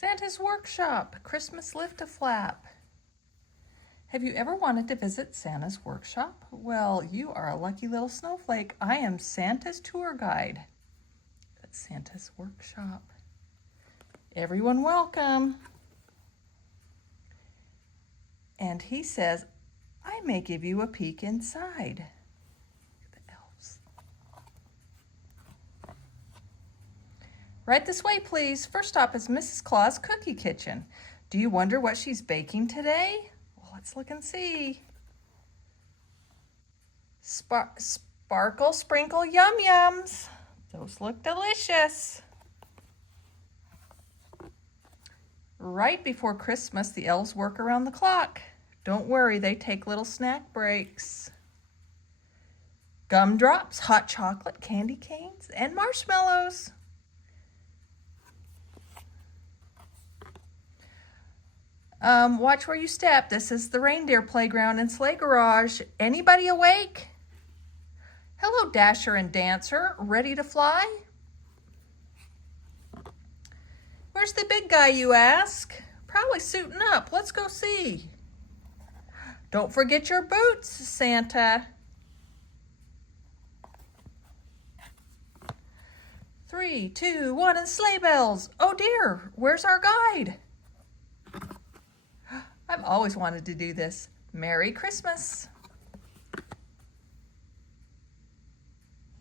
Santa's Workshop, Christmas Lift-A-Flap. Have you ever wanted to visit Santa's workshop? Well, you are a lucky little snowflake. I am Santa's tour guide at Santa's Workshop. Everyone welcome. And he says, I may give you a peek inside. The elves. Right this way, please. First stop is Mrs. Claus Cookie Kitchen. Do you wonder what she's baking today? Well, let's look and see. Sparkle, sprinkle, yum yums. Those look delicious. Right before Christmas, the elves work around the clock. Don't worry, they take little snack breaks. Gumdrops, hot chocolate, candy canes, and marshmallows. Watch where you step. This is the reindeer playground and sleigh garage. Anybody awake? Hello, Dasher and Dancer. Ready to fly? Where's the big guy, you ask? Probably suiting up. Let's go see. Don't forget your boots, Santa. 3, 2, 1, and sleigh bells. Oh dear, where's our guide? I've always wanted to do this. Merry Christmas.